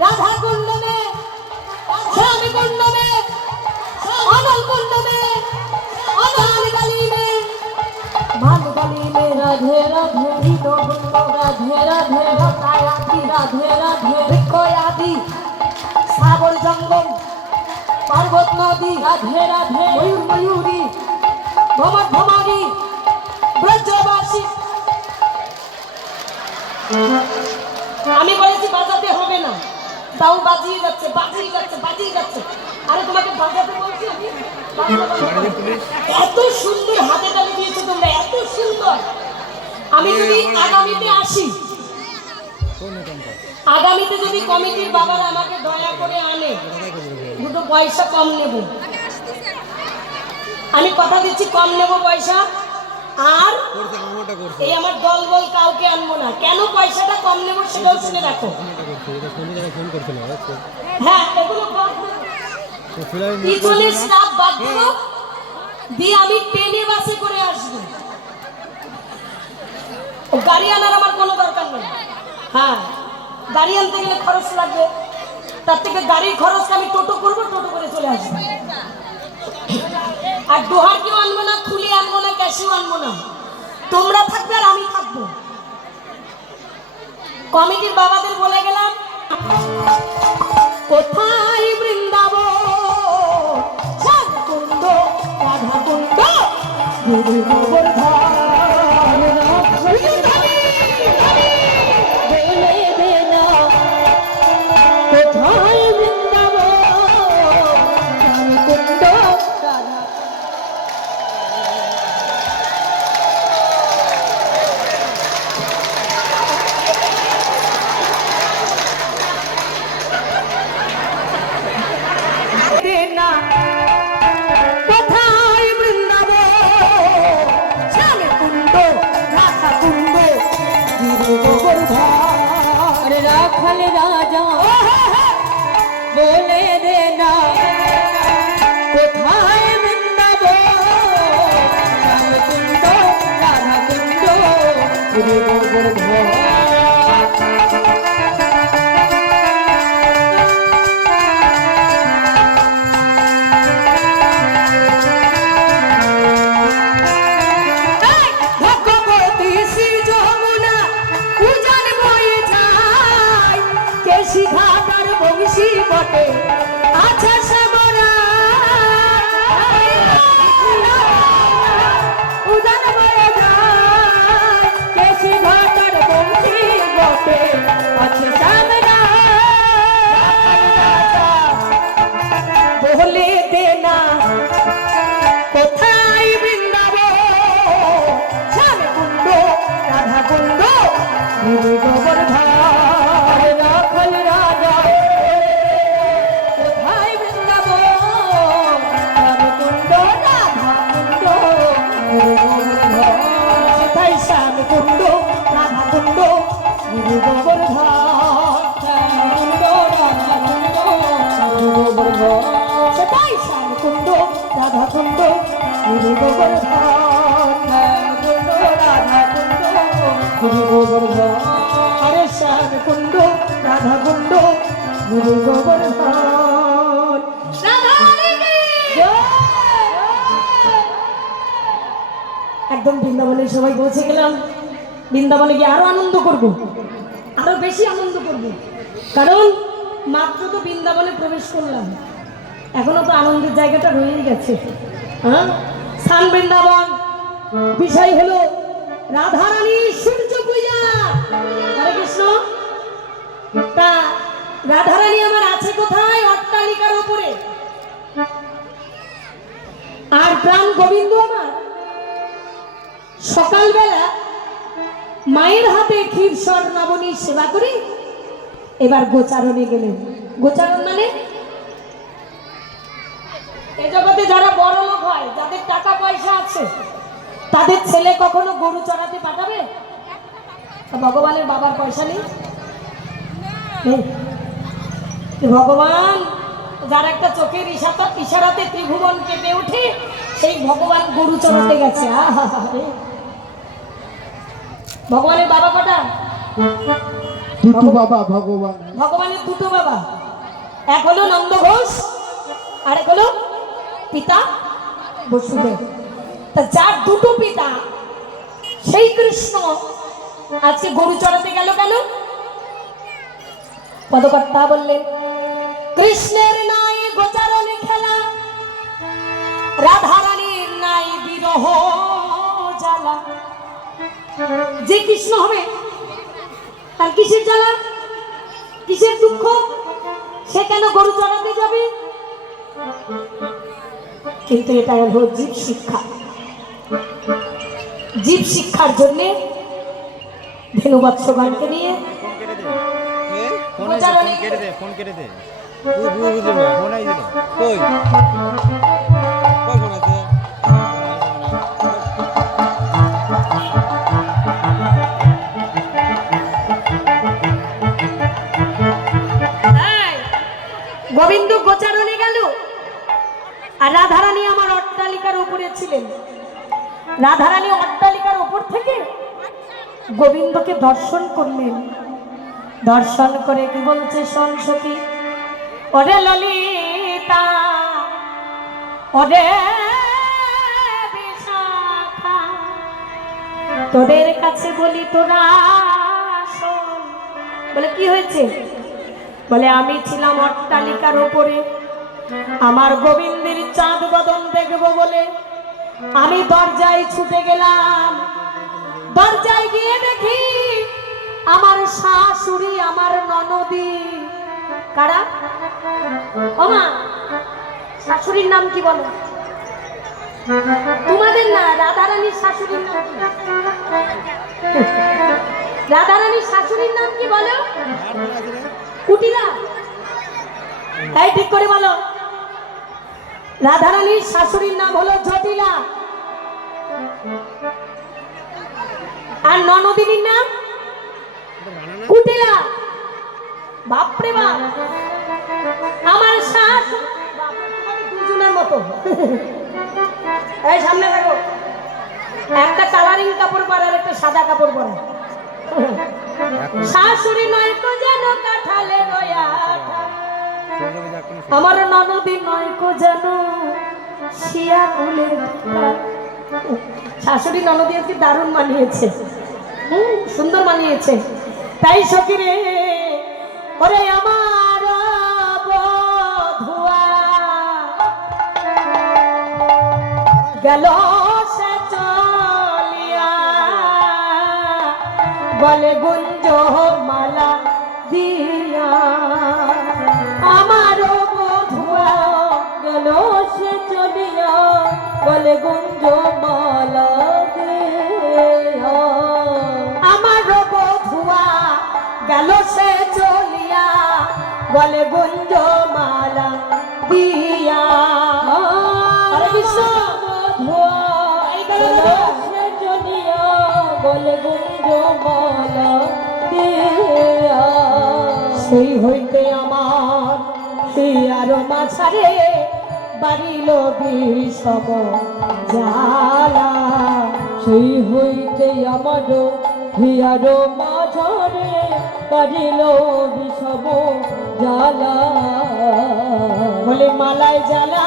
রাধা কুণ্ড মে শ্যাম কুণ্ড মে অনল কুণ্ড মে অনল গলি মে মান গলি মে রাধে রাধে হিত কুণ্ড রাধে রাধে ভকায়াতি রাধে রাধে, বৃক্ষয়াদি, সাগর জঙ্গল পার্বত নদী রাধে রাধে ময়ূর ময়ূরী ভ্রমর ভ্রমরী ব্রজবাসী আমি বলেছি বাজাতে হবে না তাও বাজিয়ে যাচ্ছে বাজিয়ে যাচ্ছে বাজিয়ে যাচ্ছে। আরে তোমাকে বাজাতে বলছি? আমি এত সুন্দর হাতে তালি দিয়েছ তোমরা এত সুন্দর। আমি যদি আগামীতে আসি আগামীতে যদি কমিটির বাবারা আমাকে দয়া করে আনে দুটো পয়সা কম নেব। আমি কথা দিচ্ছি কম নেব পয়সা। আর এই আমার দল বল কাউকে আনব না। কেন পয়সাটা কম নেব সেটাও শুনে রাখো। হ্যাঁ এগুলো বাদ দেবো। স্টাফ বাদ দেবো দিয়ে আমি ট্রেনে বাসে করে আসব। গাড়ি আনার আমার কোনো দরকার নেই। হ্যাঁ গাড়ি আনতে গেলে খরচ লাগবে। তার থেকে গাড়ির খরচটা আমি টোটো করব টোটো করে চলে আসব। আর দোহার কেউ আনব না খুলি আনব না ক্যাশিও আনব না। তোমরা থাকবে আর আমি থাকব। কমিটির বাবাদের বলে গেলাম কোথায় বৃন্দাবন বলে কুণ্ড রাধা কুণ্ড গুরু গোবর্ধন সেটাই শ্যাম কুণ্ড রাধা কুণ্ড গুরু গোবর্ধন আরে শ্যাম কুণ্ড রাধা কুণ্ড গুরু জয়! একদম বৃন্দাবনে সবাই পৌঁছে গেলাম বৃন্দাবনে গিয়ে আরও আনন্দ করব। আরও বেশি আনন্দ করব। কারণ মাত্র তো বৃন্দাবনে প্রবেশ করলাম। এখনও তো আনন্দের জায়গাটা রয়েই গেছে। হ্যাঁ? স্থান বৃন্দাবন। বিষয় হলো রাধারানী সূর্য পূজা। হরে কৃষ্ণ। তা রাধারানী আমার আছে কোথায় অট্টালিকার উপরে আর প্রাণ গোবিন্দ আমার। সকালবেলা মায়ের হাতে ক্ষীর স্বর্ণাবনীর সেবা করে এবার গোচারণে গেলেন গোচারণ মানে এ জগতে যারা বড় লোক হয়, যাদের টাকা পয়সা আছে, তাদের ছেলে কখনো গরু চড়াতে পাঠাবে ভগবানের বাবার পয়সা নেই। ভগবান, যার একটা চোখের ইশারা ইশারাতে ত্রিভুবন কেঁপে ওঠে সেই ভগবান গরু চড়াতে গেছে আহা। ভগবানের বাবা কটা? দুটু বাবা ভগবান। ভগবানের দুটো বাবা। এক হলো নন্দ ঘোষ আর এক হলো পিতা বসুদেব। তা যার দুটো পিতা সেই কৃষ্ণ আজকে গরু চড়াতে গেল কেন? পদকর্তা বললেন কৃষ্ণের নাই গোচারণে খেলা রাধারানীর নাই বিরহ জ্বালা। যে কৃষ্ণ হবে তার কিসের জ্বালা কিসের দুঃখ সে কেন গরু চড়াতে যাবে কিন্তু এটা হলো জীব শিক্ষা জীব শিক্ষার জন্যে ধেনুবৎসগণকে নিয়ে ফোন কেটে দে ফোন কেটে দে ফোন দিল কই কই গোবিন্দ গোচারণে গেল। আর রাধারানী আমার অট্টালিকার উপরে ছিলেন। রাধারানী অট্টালিকার উপর থেকে গোবিন্দকে দর্শন করলেন। দর্শন করে কি বলছে শোন সখী? ওরে ললিতা, ওরে তোদের কাছে বলি তোরা বলে কি হয়েছে? বলে, আমি ছিলাম অট্টালিকার ওপরে আমার গোবিন্দের চাঁদ বদন দেখব বলে। আমি দরজায় ছুটে গেলাম। দরজায় গিয়ে দেখি আমার শাশুড়ি, আমার ননদি। কারা? ওমা, শাশুড়ির নাম কি বলো? তোমাদের না রাধারানীর শাশুড়ির নাম রাধারানীর শাশুড়ির নাম কি বলো? কুটিলা। এই ঠিক করে বলো। রাধারানীর শাশুড়ির নাম হলো জটিলা আর ননদিনীর নাম কুটিলা। বাপরে বাপ। আমার তোমাদের দুজনের মতো। এই সামনে দেখো। একটা কালারিং কাপড় পরা আর একটা সাদা কাপড় পরা। শাশুড়ি নয় তো যেন কাঠালে রয়া আমার ননদি নয় কো যেন শিয়া পিঠা। শাশুড়ি ননদি আজকে দারুণ মানিয়েছে। হুম, সুন্দর মানিয়েছে। তাই সখী রে ওরে আমার বধুয়া গেল বলে গুঞ্জ মালা দিয়া আমার বধুয়া গেল সে চলিয়া বলে গুঞ্জ মালা দিয়া আমার বধুয়া গেল সে চলিয়া বলে গুঞ্জ মালা দিয়া বিশ্ব এই গেল সে চলিয়া বলে গুঞ্জ সেই হইতে আমার হিয়ার মাছারে বাড়িল বিষম জালা সেই হইতে আমার হিয়ার মাঝারে বাড়িল বিষম জালা বলে, মালায় জ্বালা